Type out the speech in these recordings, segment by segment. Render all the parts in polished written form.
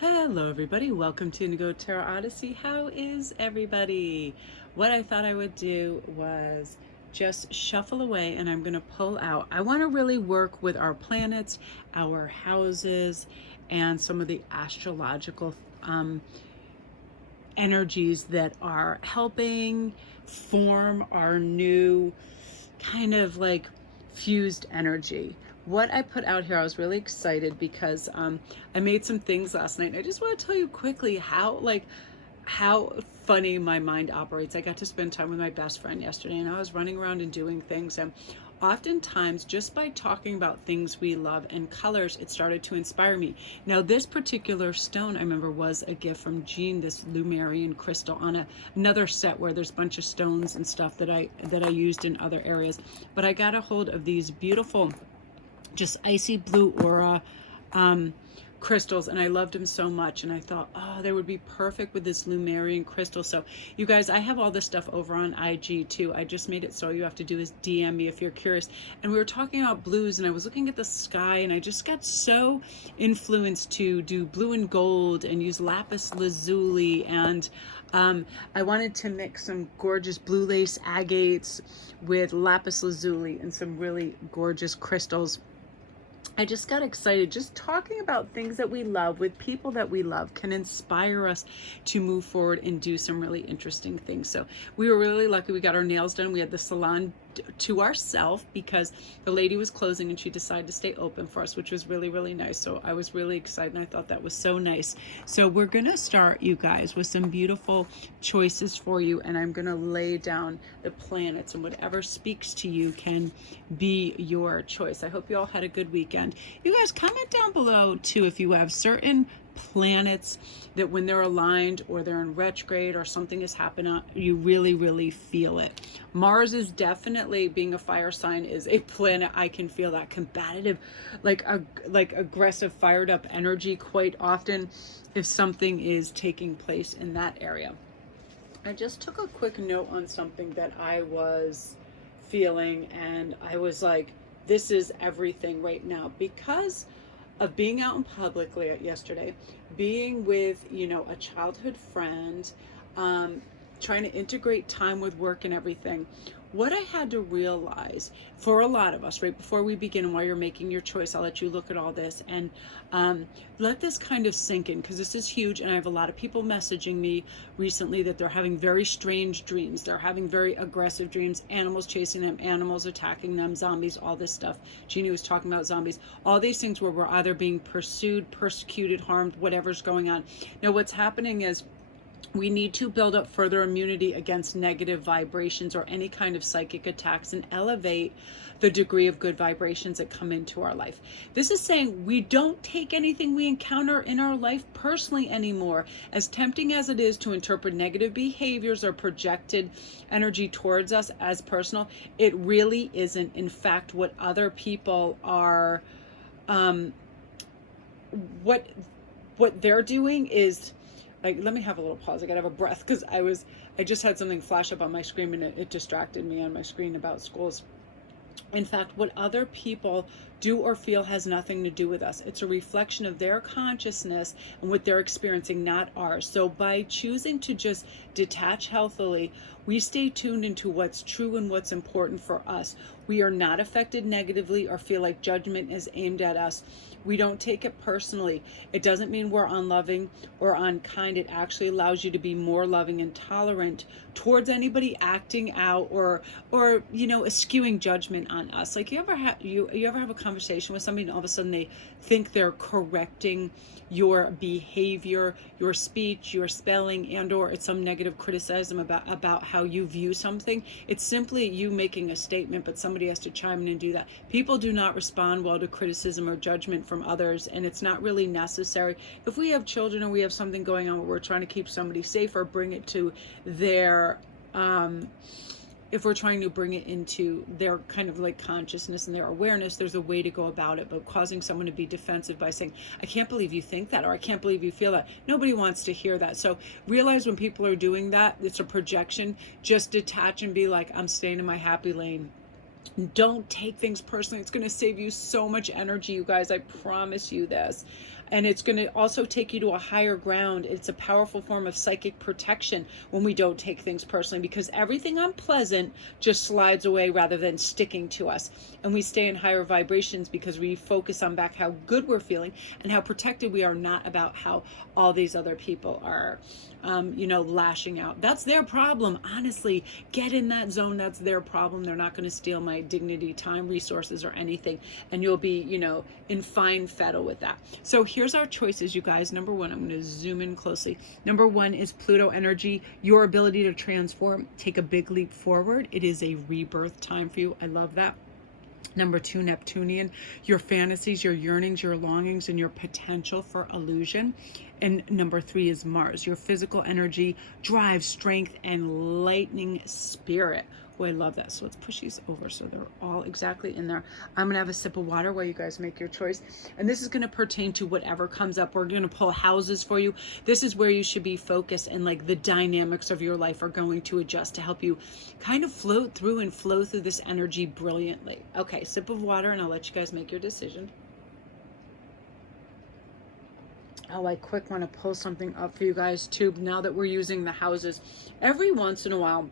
Hello everybody, welcome to Indigo Tarot Odyssey. How is everybody? What I thought I would do was just shuffle away and I'm going to pull out. I want to really work with our planets, our houses, and some of the astrological energies that are helping form our new kind of like fused energy. What I put out here, I was really excited because I made some things last night, and I just want to tell you quickly how funny my mind operates. I got to spend time with my best friend yesterday, and I was running around and doing things, and oftentimes just by talking about things we love and colors, it started to inspire me. Now this particular stone, I remember, was a gift from Jean, this Lumerian crystal on another set where there's a bunch of stones and stuff that I used in other areas. But I got a hold of these beautiful just icy blue aura crystals, and I loved them so much, and I thought, oh, they would be perfect with this Lumerian crystal. So you guys, I have all this stuff over on IG too. I just made it so all you have to do is DM me if you're curious. And we were talking about blues, and I was looking at the sky, and I just got so influenced to do blue and gold and use lapis lazuli, and I wanted to mix some gorgeous blue lace agates with lapis lazuli and some really gorgeous crystals. I just got excited. Just talking about things that we love with people that we love can inspire us to move forward and do some really interesting things. So we were really lucky. We got our nails done. We had the salon to ourselves because the lady was closing and she decided to stay open for us, which was really, really nice. So I was really excited, and I thought that was so nice. So we're going to start, you guys, with some beautiful choices for you, and I'm going to lay down the planets, and whatever speaks to you can be your choice. I hope you all had a good weekend. You guys, comment down below too if you have certain planets that when they're aligned or they're in retrograde or something has happened, you really, really feel it. Mars is definitely, being a fire sign, is a planet I can feel that combative, like aggressive, fired up energy quite often if something is taking place in that area. I just took a quick note on something that I was feeling, and I was like, this is everything right now because of being out in public yesterday, being with, a childhood friend, trying to integrate time with work and everything. What I had to realize for a lot of us, right before we begin, and while you're making your choice, I'll let you look at all this and let this kind of sink in, because this is huge. And I have a lot of people messaging me recently that they're having very strange dreams. They're having very aggressive dreams, animals chasing them, animals attacking them, zombies, all this stuff. Jeannie was talking about zombies, all these things where we're either being pursued, persecuted, harmed, whatever's going on. Now what's happening is we need to build up further immunity against negative vibrations or any kind of psychic attacks and elevate the degree of good vibrations that come into our life. This is saying we don't take anything we encounter in our life personally anymore. As tempting as it is to interpret negative behaviors or projected energy towards us as personal, it really isn't. In fact, what other people are, what they're doing is, like, let me have a little pause. I gotta have a breath because I just had something flash up on my screen, and it distracted me on my screen about schools. In fact, what other people do or feel has nothing to do with us. It's a reflection of their consciousness and what they're experiencing, not ours. So by choosing to just detach healthily, we stay tuned into what's true and what's important for us. We are not affected negatively or feel like judgment is aimed at us. We don't take it personally. It doesn't mean we're unloving or unkind. It actually allows you to be more loving and tolerant towards anybody acting out or eschewing judgment on us. Like, you ever have a conversation with somebody and all of a sudden they think they're correcting your behavior, your speech, your spelling, and or it's some negative criticism about how you view something. It's simply you making a statement, but somebody has to chime in and do that. People do not respond well to criticism or judgment from others, and it's not really necessary. If we have children or we have something going on where we're trying to keep somebody safe or bring it to their if we're trying to bring it into their kind of like consciousness and their awareness, there's a way to go about it. But causing someone to be defensive by saying, I can't believe you think that, or I can't believe you feel that, nobody wants to hear that. So realize when people are doing that, it's a projection. Just detach and be like, I'm staying in my happy lane. Don't take things personally. It's going to save you so much energy, you guys. I promise you this. And it's going to also take you to a higher ground. It's a powerful form of psychic protection when we don't take things personally, because everything unpleasant just slides away rather than sticking to us. And we stay in higher vibrations because we focus on back how good we're feeling and how protected we are, not about how all these other people are, lashing out. That's their problem. Honestly, get in that zone. That's their problem. They're not going to steal my dignity, time, resources, or anything. And you'll be, in fine fettle with that. So here's our choices, you guys. Number one, I'm going to zoom in closely. Number one is Pluto energy, your ability to transform, take a big leap forward. It is a rebirth time for you. I love that. Number two, Neptunian, your fantasies, your yearnings, your longings, and your potential for illusion. And number three is Mars, your physical energy, drive, strength, and lightning spirit. Oh, I love that. So let's push these over so they're all exactly in there. I'm going to have a sip of water while you guys make your choice. And this is going to pertain to whatever comes up. We're going to pull houses for you. This is where you should be focused, and like the dynamics of your life are going to adjust to help you kind of float through and flow through this energy brilliantly. Okay, sip of water, and I'll let you guys make your decision. Oh, I quick want to pull something up for you guys too. Now that we're using the houses, every once in a while,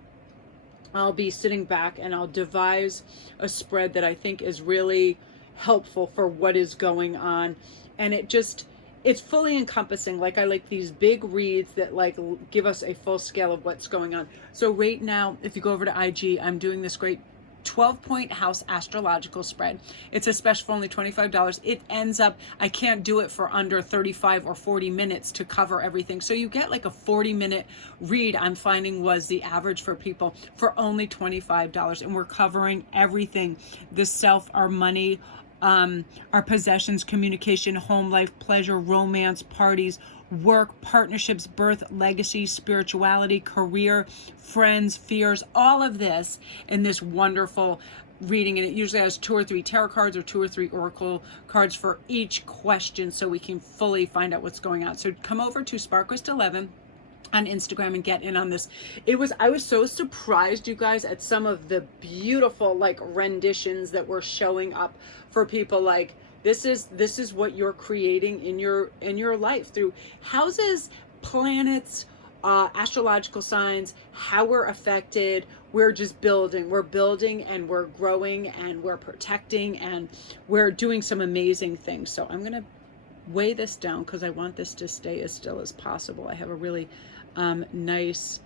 I'll be sitting back and I'll devise a spread that I think is really helpful for what is going on. And it's fully encompassing. Like, I like these big reads that like give us a full scale of what's going on. So right now, if you go over to IG, I'm doing this great 12-point house astrological spread. It's a special for only $25. It ends up, I can't do it for under 35 or 40 minutes to cover everything. So you get like a 40-minute read, I'm finding was the average for people, for only $25. And we're covering everything: the self, our money, our possessions, communication, home life, pleasure, romance, parties, work, partnerships, birth, legacy, spirituality, career, friends, fears, all of this in this wonderful reading. And it usually has 2 or 3 tarot cards or 2 or 3 oracle cards for each question, so we can fully find out what's going on. So come over to SparKrist 11 on Instagram and get in on this. I was so surprised, you guys, at some of the beautiful like renditions that were showing up for people. Like, this is what you're creating in your life through houses, planets, astrological signs, how we're affected. We're just building. We're building and we're growing and we're protecting and we're doing some amazing things. So I'm gonna weigh this down because I want this to stay as still as possible. I have a really nice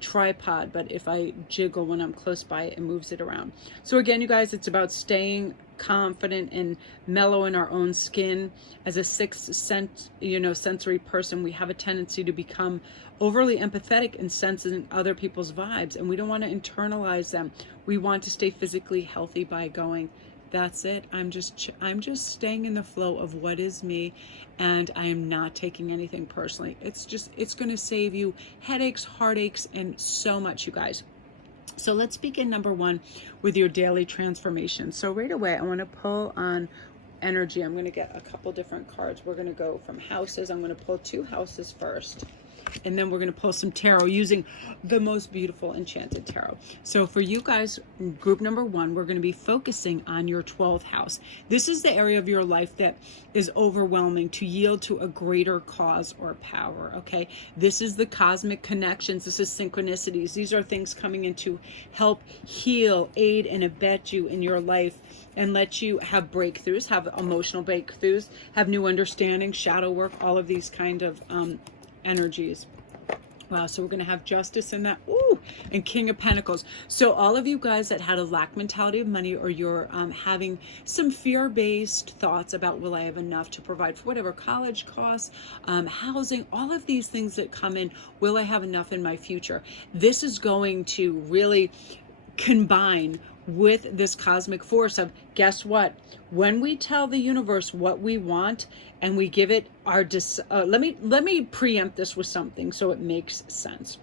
tripod, but if I jiggle when I'm close by, it moves it around. So again, you guys, it's about staying confident and mellow in our own skin. As a sixth sense, sensory person, we have a tendency to become overly empathetic and sensing other people's vibes, and we don't want to internalize them. We want to stay physically healthy by going, that's it. I'm just staying in the flow of what is me, and I am not taking anything personally. It's going to save you headaches, heartaches, and so much, you guys. So let's begin, number one, with your daily transformation. So right away, I want to pull on energy. I'm going to get a couple different cards. We're going to go from houses. I'm going to pull 2 houses first. And then we're going to pull some tarot using the most beautiful enchanted tarot. So for you guys, group number 1, we're going to be focusing on your 12th house. This is the area of your life that is overwhelming to yield to a greater cause or power. Okay. This is the cosmic connections. This is synchronicities. These are things coming in to help heal, aid, and abet you in your life and let you have breakthroughs, have emotional breakthroughs, have new understanding, shadow work, all of these kind of, energies. Wow, so we're going to have Justice in that. Ooh, and King of Pentacles. So all of you guys that had a lack mentality of money, or you're having some fear-based thoughts about, will I have enough to provide for whatever college costs, housing, all of these things that come in, will I have enough in my future? This is going to really combine with this cosmic force of, guess what? When we tell the universe what we want and we give it our let me preempt this with something so it makes sense.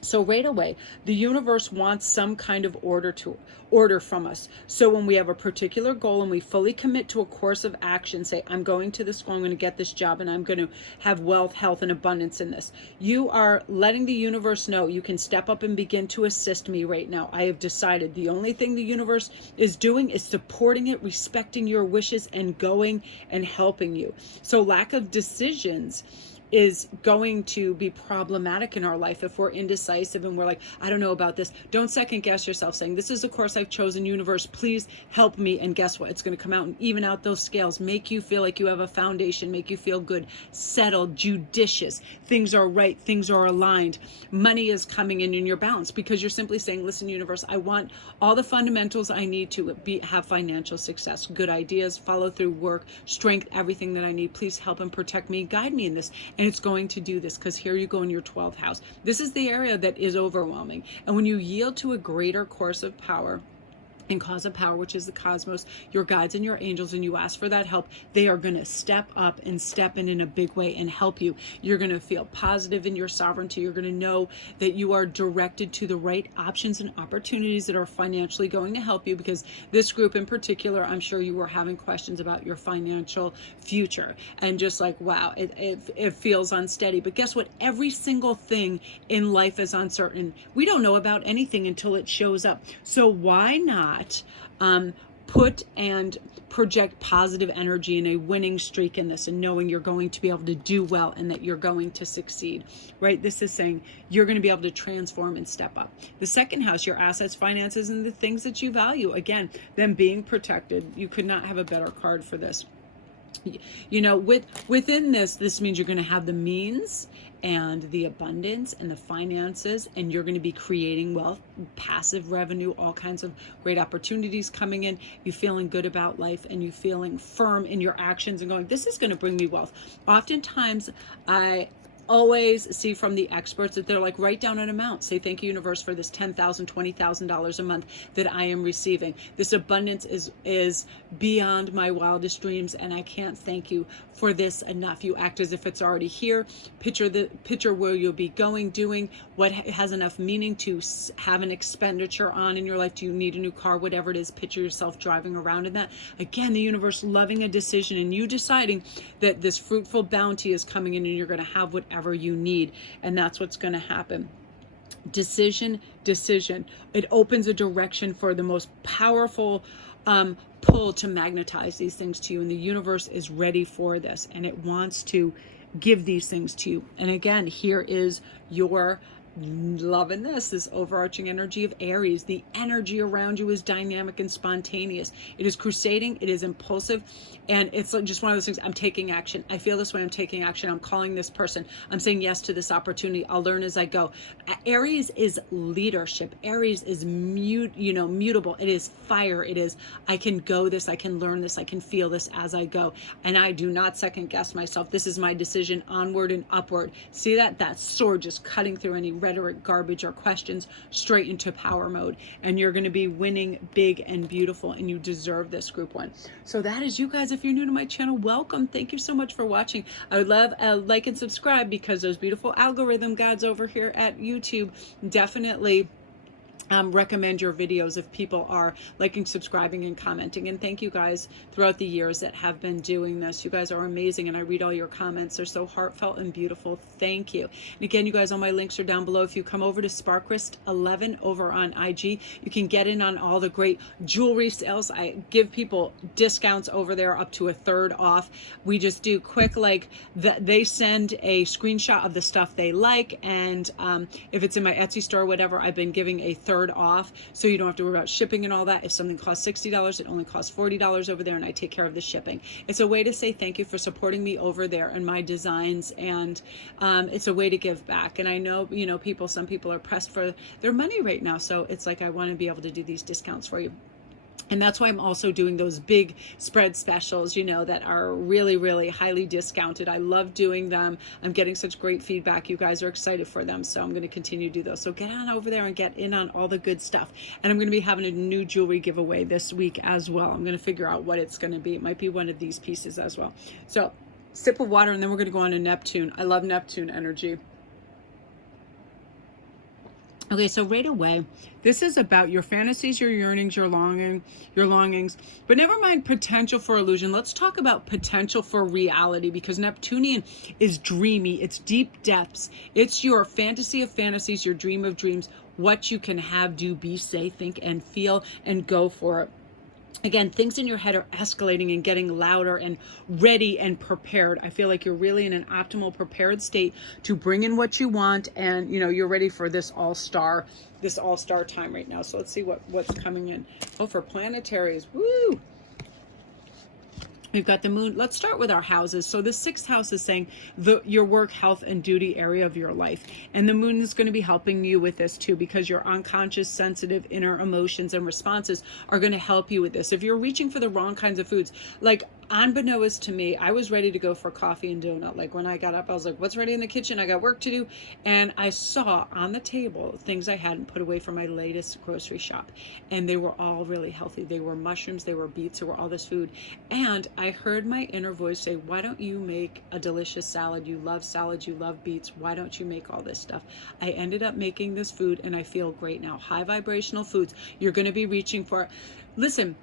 So right away, the universe wants some kind of order from us. So when we have a particular goal and we fully commit to a course of action, say, I'm going to this school, I'm going to get this job, and I'm going to have wealth, health, and abundance in this. You are letting the universe know you can step up and begin to assist me right now. I have decided the only thing the universe is doing is supporting it, respecting your wishes, and going and helping you. So lack of decisions is going to be problematic in our life if we're indecisive and we're like, I don't know about this. Don't second guess yourself, saying, this is the course I've chosen, universe, please help me. And guess what? It's going to come out and even out those scales, make you feel like you have a foundation, make you feel good, settled, judicious. Things are right, things are aligned. Money is coming in your balance because you're simply saying, listen, universe, I want all the fundamentals I need to have financial success, good ideas, follow through, work, strength, everything that I need. Please help and protect me, guide me in this. And it's going to do this because here you go in your 12th house. This is the area that is overwhelming. And when you yield to a greater course of power and cause of power, which is the cosmos, your guides and your angels, and you ask for that help, they are going to step up and step in a big way and help you. You're going to feel positive in your sovereignty. You're going to know that you are directed to the right options and opportunities that are financially going to help you, because this group in particular, I'm sure you were having questions about your financial future and just like, wow, it feels unsteady. But guess what? Every single thing in life is uncertain. We don't know about anything until it shows up. So why not put and project positive energy and a winning streak in this, and knowing you're going to be able to do well and that you're going to succeed, right? This is saying you're going to be able to transform and step up. The second house, your assets, finances, and the things that you value. Again, them being protected. You could not have a better card for this. You know, within this means you're going to have the means and the abundance and the finances, and you're going to be creating wealth, passive revenue, all kinds of great opportunities coming in. You feeling good about life, and you feeling firm in your actions and going, this is going to bring me wealth. Oftentimes, I always see from the experts that they're like, write down an amount, say, thank you, universe, for this $10,000, $20,000 a month that I am receiving. This abundance is beyond my wildest dreams, and I can't thank you for this enough. You act as if it's already here. Picture where you'll be going, doing what has enough meaning to have an expenditure on in your life. Do you need a new car? Whatever it is, picture yourself driving around in that. Again, the universe loving a decision, and you deciding that this fruitful bounty is coming in and you're going to have whatever you need, and that's what's going to happen. Decision. It opens a direction for the most powerful pull to magnetize these things to you, and the universe is ready for this, and it wants to give these things to you. And again, here is your loving this overarching energy of Aries. The energy around you is dynamic and spontaneous. It is crusading, it is impulsive, and it's like just one of those things. I'm taking action. I feel this way, I'm taking action. I'm calling this person. I'm saying yes to this opportunity. I'll learn as I go. Aries is leadership. Aries is mutable. It is fire. It is, I can go this, I can learn this, I can feel this as I go. And I do not second guess myself. This is my decision, onward and upward. See that sword just cutting through any rhetoric, garbage, or questions, straight into power mode. And you're going to be winning big and beautiful, and you deserve this, group one. So that is you guys. If you're new to my channel, welcome. Thank you so much for watching. I would love a like and subscribe, because those beautiful algorithm gods over here at YouTube definitely recommend your videos if people are liking, subscribing, and commenting. And thank you guys throughout the years that have been doing this. You guys are amazing, and I read all your comments. They're so heartfelt and beautiful. Thank you. And again, you guys, all my links are down below. If you come over to SparKrist 11 over on IG, you can get in on all the great jewelry sales. I give people discounts over there up to a third off. We just do quick, like they send a screenshot of the stuff they like, and if it's in my Etsy store or whatever, I've been giving a third off, so you don't have to worry about shipping and all that. If something costs $60, it only costs $40 over there, and I take care of the shipping. It's a way to say thank you for supporting me over there and my designs, and it's a way to give back. And I know, some people are pressed for their money right now, so it's like I want to be able to do these discounts for you. And that's why I'm also doing those big spread specials, that are really, really highly discounted. I love doing them. I'm getting such great feedback. You guys are excited for them. So I'm going to continue to do those. So get on over there and get in on all the good stuff. And I'm going to be having a new jewelry giveaway this week as well. I'm going to figure out what it's going to be. It might be one of these pieces as well. So sip of water, and then we're going to go on to Neptune. I love Neptune energy. Okay, so right away, this is about your fantasies, your yearnings, your longings. But never mind potential for illusion. Let's talk about potential for reality, because Neptunian is dreamy. It's deep depths. It's your fantasy of fantasies, your dream of dreams, what you can have, do, be, say, think, and feel, and go for it. Again, things in your head are escalating and getting louder and ready and prepared. I feel like you're really in an optimal prepared state to bring in what you want, and you're ready for this all-star time right now. So let's see what's coming in. Oh, for planetaries. Woo! We've got the moon. Let's start with our houses. So the sixth house is saying your work, health, and duty area of your life. And the moon is going to be helping you with this too, because your unconscious, sensitive, inner emotions and responses are going to help you with this. If you're reaching for the wrong kinds of foods, like unbeknownst to me, I was ready to go for coffee and donut. Like when I got up, I was like, what's ready in the kitchen? I got work to do. And I saw on the table things I hadn't put away from my latest grocery shop. And they were all really healthy. They were mushrooms, they were beets, they were all this food. And I heard my inner voice say, why don't you make a delicious salad? You love salads, you love beets. Why don't you make all this stuff? I ended up making this food and I feel great now. High vibrational foods. You're going to be reaching for. Listen,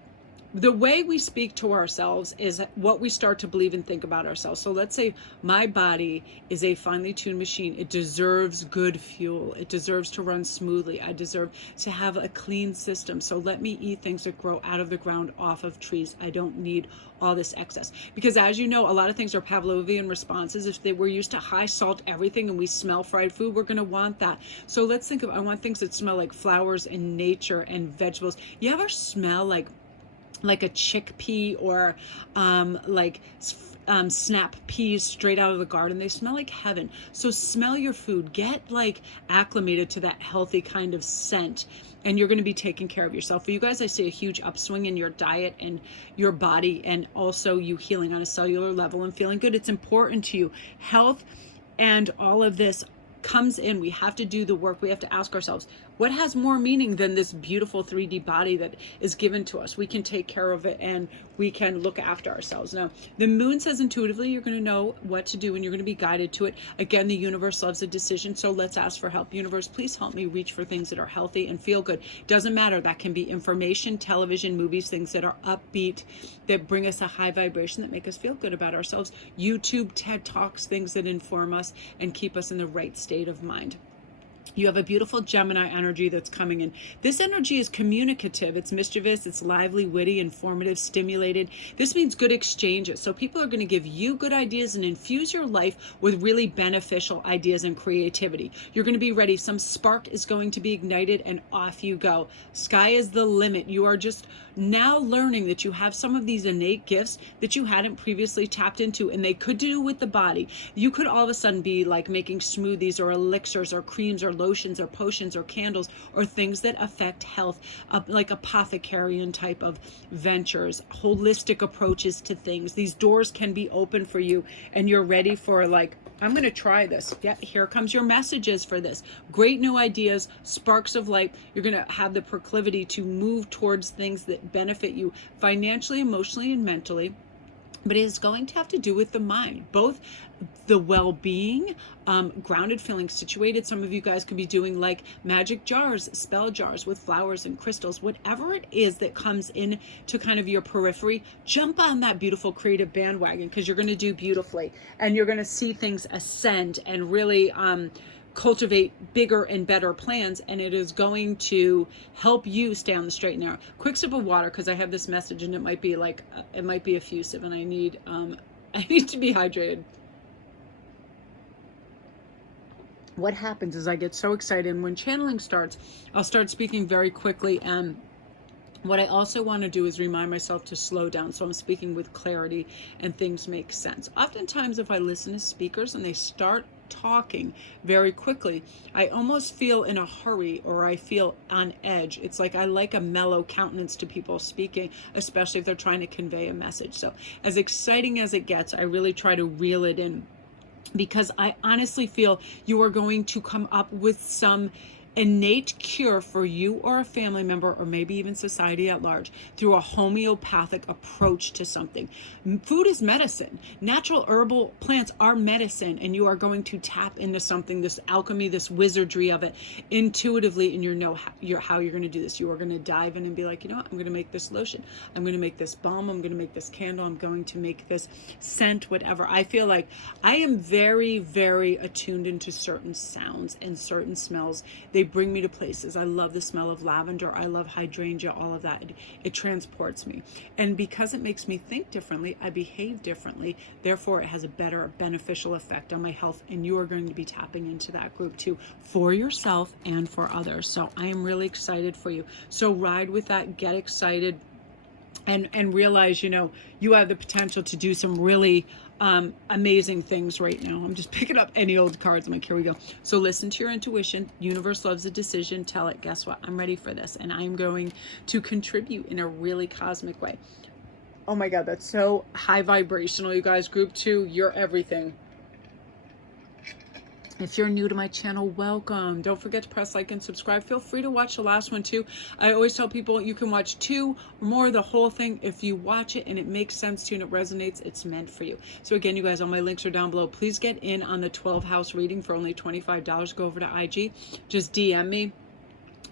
the way we speak to ourselves is what we start to believe and think about ourselves. So let's say my body is a finely tuned machine. It deserves good fuel. It deserves to run smoothly. I deserve to have a clean system. So let me eat things that grow out of the ground, off of trees. I don't need all this excess. Because as you know, a lot of things are Pavlovian responses. If we're used to high salt everything and we smell fried food, we're going to want that. So let's think of, I want things that smell like flowers and nature and vegetables. You ever smell like a chickpea or snap peas straight out of the garden? They smell like heaven. So smell your food, get like acclimated to that healthy kind of scent, and you're going to be taking care of yourself. For you guys, I see a huge upswing in your diet and your body, and also you healing on a cellular level and feeling good. It's important to you. Health and all of this comes in. We have to do the work. We have to ask ourselves, what has more meaning than this beautiful 3D body that is given to us? We can take care of it and we can look after ourselves. Now, the moon says intuitively you're going to know what to do and you're going to be guided to it. Again, the universe loves a decision, so let's ask for help. Universe, please help me reach for things that are healthy and feel good. Doesn't matter. That can be information, television, movies, things that are upbeat, that bring us a high vibration, that make us feel good about ourselves. YouTube, TED Talks, things that inform us and keep us in the right state of mind. You have a beautiful Gemini energy that's coming in. This energy is communicative. It's mischievous. It's lively, witty, informative, stimulated. This means good exchanges. So people are going to give you good ideas and infuse your life with really beneficial ideas and creativity. You're going to be ready. Some spark is going to be ignited and off you go. Sky is the limit. You are just now learning that you have some of these innate gifts that you hadn't previously tapped into, and they could do with the body. You could all of a sudden be like making smoothies or elixirs or creams or lotions or potions or candles or things that affect health, like apothecarian type of ventures, holistic approaches to things. These doors can be open for you and you're ready for like, I'm going to try this. Yeah, here comes your messages for this. Great new ideas, sparks of light. You're going to have the proclivity to move towards things that benefit you financially, emotionally, and mentally. But it is going to have to do with the mind, both the well-being, grounded, feeling situated. Some of you guys could be doing like magic jars, spell jars with flowers and crystals, whatever it is that comes in to kind of your periphery. Jump on that beautiful creative bandwagon, because you're going to do beautifully and you're going to see things ascend and really cultivate bigger and better plans, and it is going to help you stay on the straight and narrow. Quick sip of water, because I have this message and it might be like it might be effusive and I need to be hydrated. What happens is I get so excited, and when channeling starts, I'll start speaking very quickly, and what I also want to do is remind myself to slow down, so I'm speaking with clarity and things make sense. Oftentimes if I listen to speakers and they start talking very quickly, I almost feel in a hurry, or I feel on edge. It's like I like a mellow countenance to people speaking, especially if they're trying to convey a message. So as exciting as it gets, I really try to reel it in, because I honestly feel you are going to come up with some innate cure for you or a family member, or maybe even society at large, through a homeopathic approach to something. Food is medicine. Natural herbal plants are medicine, and you are going to tap into something, this alchemy, this wizardry of it, intuitively, and how you're going to do this. You are going to dive in and be like, you know what, I'm going to make this lotion, I'm going to make this balm, I'm going to make this candle, I'm going to make this scent, whatever. I feel like I am very, very attuned into certain sounds and certain smells. They bring me to places. I love the smell of lavender, I love hydrangea, all of that. It transports me, and because it makes me think differently, I behave differently. Therefore, it has a better beneficial effect on my health, and you are going to be tapping into that group too, for yourself and for others. So I am really excited for you. So ride with that, get excited, and realize, you know, you have the potential to do some really amazing things right now. I'm just picking up any old cards. I'm like, here we go. So listen to your intuition. Universe loves a decision. Tell it, guess what? I'm ready for this, and I'm going to contribute in a really cosmic way. Oh my God, that's so high vibrational, you guys. Group 2, you're everything. If you're new to my channel, welcome. Don't forget to press like and subscribe. Feel free to watch the last one too. I always tell people you can watch 2 or more of the whole thing. If you watch it and it makes sense to you and it resonates, it's meant for you. So again, you guys, all my links are down below. Please get in on the 12 house reading for only $25. Go over to IG, just DM me.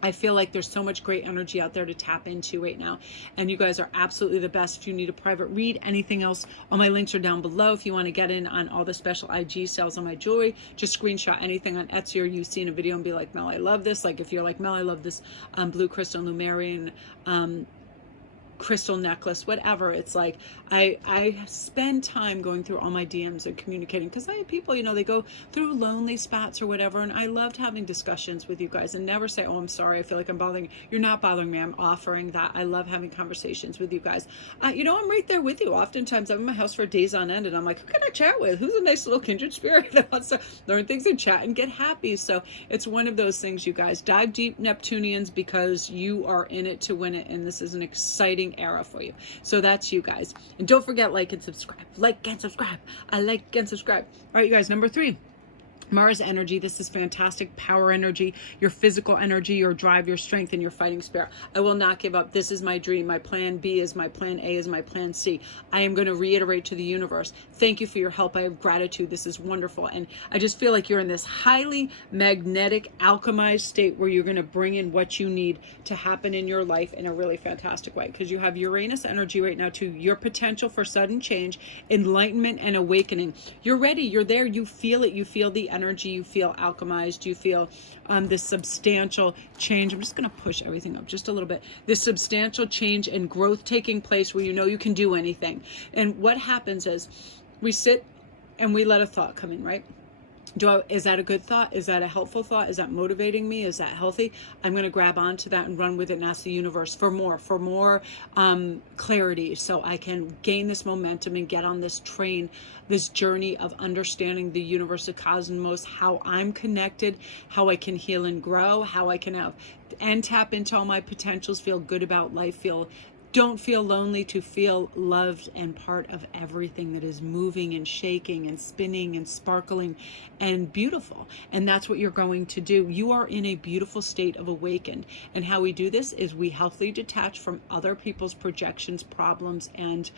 I feel like there's so much great energy out there to tap into right now. And you guys are absolutely the best. If you need a private read, anything else, all my links are down below. If you want to get in on all the special IG sales on my jewelry, just screenshot anything on Etsy or you see in a video and be like, Mel, I love this. Like if you're like, Mel, I love this blue crystal Numerian crystal necklace, whatever. It's like I spend time going through all my DMs and communicating, because I have people, you know, they go through lonely spots or whatever, and I loved having discussions with you guys, and never say, oh, I'm sorry, I feel like I'm bothering you. You're not bothering me. I'm offering that. I love having conversations with you guys. You know, I'm right there with you. Oftentimes I'm in my house for days on end, and I'm like, who can I chat with? Who's a nice little kindred spirit that wants to learn things and chat and get happy? So it's one of those things, you guys. Dive deep, Neptunians, because you are in it to win it, and this is an exciting era for you. So that's you guys. And don't forget, like and subscribe. Like and subscribe. I like and subscribe. All right, you guys, number 3. Mars energy. This is fantastic power energy, your physical energy, your drive, your strength, and your fighting spirit. I will not give up. This is my dream. My plan B is my plan A is my plan C. I am going to reiterate to the universe, thank you for your help. I have gratitude. This is wonderful. And I just feel like you're in this highly magnetic, alchemized state where you're going to bring in what you need to happen in your life in a really fantastic way, because you have Uranus energy right now too. Your potential for sudden change, enlightenment, and awakening. You're ready. You're there. You feel it. You feel the energy, you feel alchemized, you feel this substantial change. I'm just going to push everything up just a little bit. This substantial change and growth taking place where you know you can do anything. And what happens is we sit and we let a thought come in, right? Is that a good thought? Is that a helpful thought? Is that motivating me? Is that healthy? I'm going to grab onto that and run with it and ask the universe for more clarity, so I can gain this momentum and get on this train, this journey of understanding the universe, the cosmos, how I'm connected, how I can heal and grow, how I can have and tap into all my potentials, feel good about life, don't feel lonely, to feel loved and part of everything that is moving and shaking and spinning and sparkling and beautiful. And that's what you're going to do. You are in a beautiful state of awakened. And how we do this is we healthily detach from other people's projections, problems, and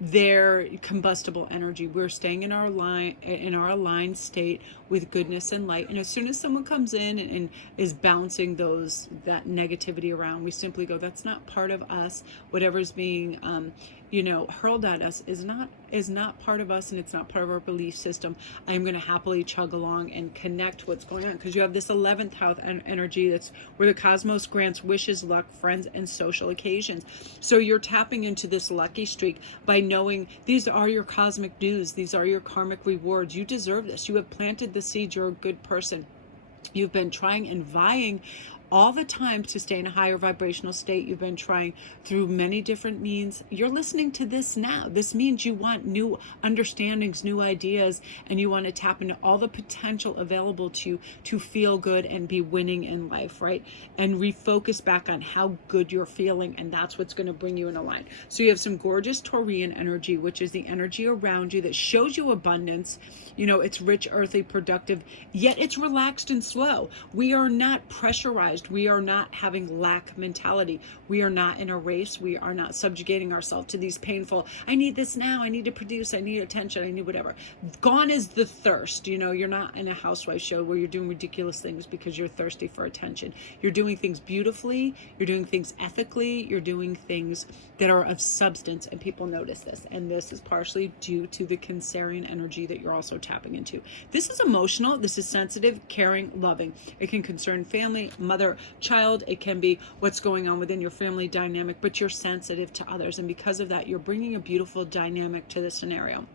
their combustible energy. We're staying in our aligned state with goodness and light. And as soon as someone comes in and is bouncing that negativity around, we simply go, that's not part of us. Whatever's being hurled at us is not part of us, and it's not part of our belief system. I'm going to happily chug along and connect what's going on, because you have this 11th house energy. That's where the cosmos grants wishes, luck, friends, and social occasions. So you're tapping into this lucky streak by knowing these are your cosmic dues. These are your karmic rewards. You deserve this. You have planted the seed. You're a good person. You've been trying and vying all the time to stay in a higher vibrational state. You've been trying through many different means. You're listening to this now. This means you want new understandings, new ideas, and you want to tap into all the potential available to you to feel good and be winning in life, right? And refocus back on how good you're feeling, and that's what's going to bring you in a line. So you have some gorgeous Taurian energy, which is the energy around you that shows you abundance. You know, it's rich, earthly, productive, yet it's relaxed and slow. We are not pressurized. We are not having lack mentality. We are not in a race. We are not subjugating ourselves to these painful, I need this now, I need to produce, I need attention, I need whatever. Gone is the thirst. You know, you're not in a housewife show where you're doing ridiculous things because you're thirsty for attention. You're doing things beautifully, you're doing things ethically, you're doing things that are of substance, and people notice this. And this is partially due to the Cancerian energy that you're also tapping into. This is emotional, this is sensitive, caring, loving. It can concern family, mother, child. It can be what's going on within your family dynamic, but you're sensitive to others. And because of that, you're bringing a beautiful dynamic to the scenario.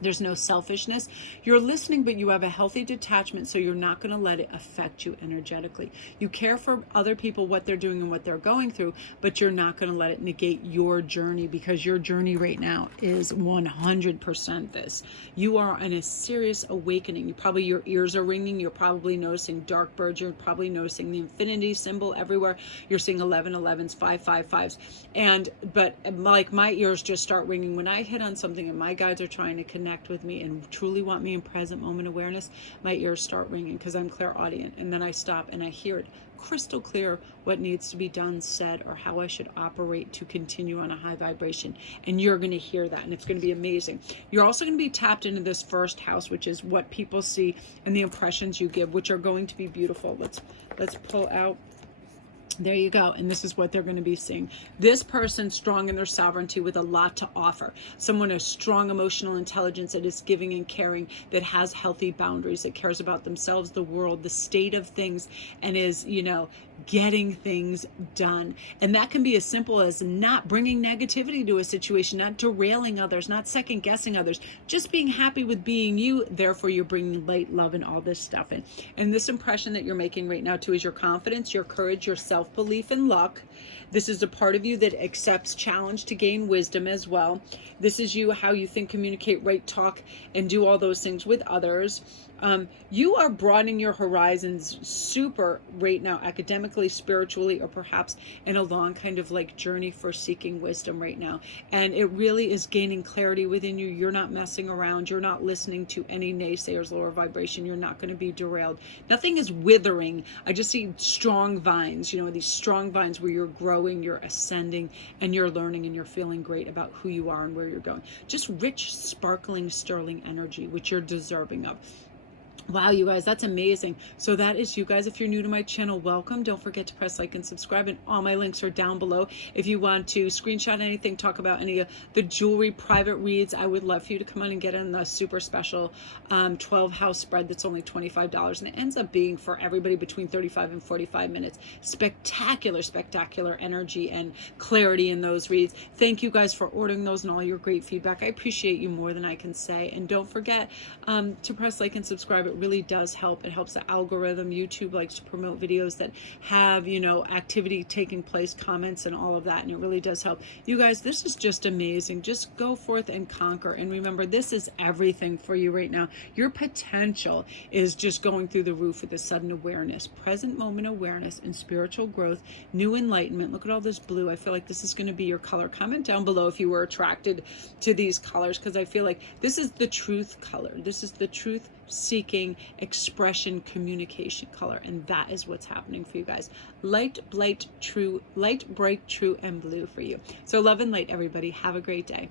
There's no selfishness. You're listening, but you have a healthy detachment, so you're not going to let it affect you energetically. You care for other people, what they're doing and what they're going through, but you're not going to let it negate your journey, because your journey right now is 100% this. You are in a serious awakening. Your ears are ringing. You're probably noticing dark birds. You're probably noticing the infinity symbol everywhere. You're seeing 1111s, 555s. But like my ears just start ringing when I hit on something and my guides are trying to connect with me and truly want me in present moment awareness. My ears start ringing because I'm clairaudient, and then I stop and I hear it crystal clear what needs to be done, said, or how I should operate to continue on a high vibration. And you're going to hear that, and it's going to be amazing. You're also going to be tapped into this first house, which is what people see and the impressions you give, which are going to be beautiful. Let's pull out. There you go. And this is what they're going to be seeing. This person strong in their sovereignty with a lot to offer. Someone of strong emotional intelligence that is giving and caring, that has healthy boundaries, that cares about themselves, the world, the state of things, and is, getting things done. And that can be as simple as not bringing negativity to a situation, not derailing others, not second guessing others, just being happy with being you. Therefore, you're bringing light, love, and all this stuff in. And this impression that you're making right now too is your confidence, your courage, your self-belief, and luck. This is a part of you that accepts challenge to gain wisdom as well. This is you, how you think, communicate, write, talk, and do all those things with others. You are broadening your horizons super right now, academically, spiritually, or perhaps in a long kind of like journey for seeking wisdom right now. And it really is gaining clarity within you. You're not messing around. You're not listening to any naysayers, lower vibration. You're not going to be derailed. Nothing is withering. I just see strong vines, these strong vines where you're growing, you're ascending, and you're learning, and you're feeling great about who you are and where you're going. Just rich, sparkling, sterling energy, which you're deserving of. Wow, you guys, that's amazing. So that is you guys. If you're new to my channel, welcome. Don't forget to press like and subscribe, and all my links are down below. If you want to screenshot anything, talk about any of the jewelry, private reads, I would love for you to come on and get in the super special 12 house spread that's only $25, and it ends up being for everybody between 35 and 45 minutes. Spectacular energy and clarity in those reads. Thank you guys for ordering those and all your great feedback. I appreciate you more than I can say. And don't forget to press like and subscribe. It really does help. It helps the algorithm. YouTube likes to promote videos that have, activity taking place, comments, and all of that. And it really does help. You guys, this is just amazing. Just go forth and conquer. And remember, this is everything for you right now. Your potential is just going through the roof with a sudden awareness, present moment awareness, and spiritual growth, new enlightenment. Look at all this blue. I feel like this is going to be your color. Comment down below if you were attracted to these colors, because I feel like this is the truth color. This is the truth seeking expression communication color, and that is what's happening for you guys. Light, bright, true, and blue for you. So love and light, everybody. Have a great day.